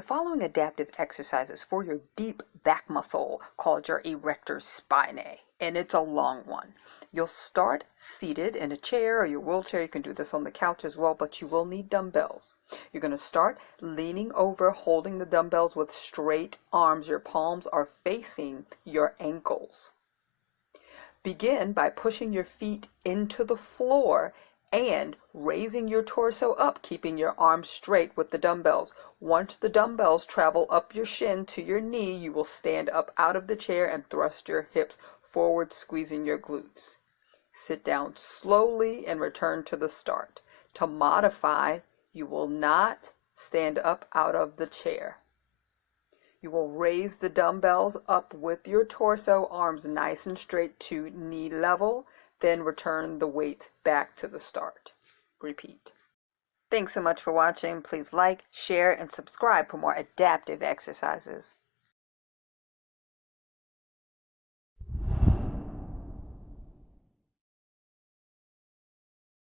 The following adaptive exercise is for your deep back muscle called your Erector Spinae, and it's a long one. You'll start seated in a chair or your wheelchair. You can do this on the couch as well, but you will need dumbbells. You're going to start leaning over, holding the dumbbells with straight arms. Your palms are facing your ankles. Begin by pushing your feet into the floor and raising your torso up, keeping your arms straight with the dumbbells. Once the dumbbells travel up your shin to your knee, you will stand up out of the chair and thrust your hips forward, squeezing your glutes. Sit down slowly and return to the start. To modify, you will not stand up out of the chair. You will raise the dumbbells up with your torso, arms nice and straight to knee level, then return the weight back to the start. Repeat. Thanks so much for watching. Please like, share, and subscribe for more adaptive exercises.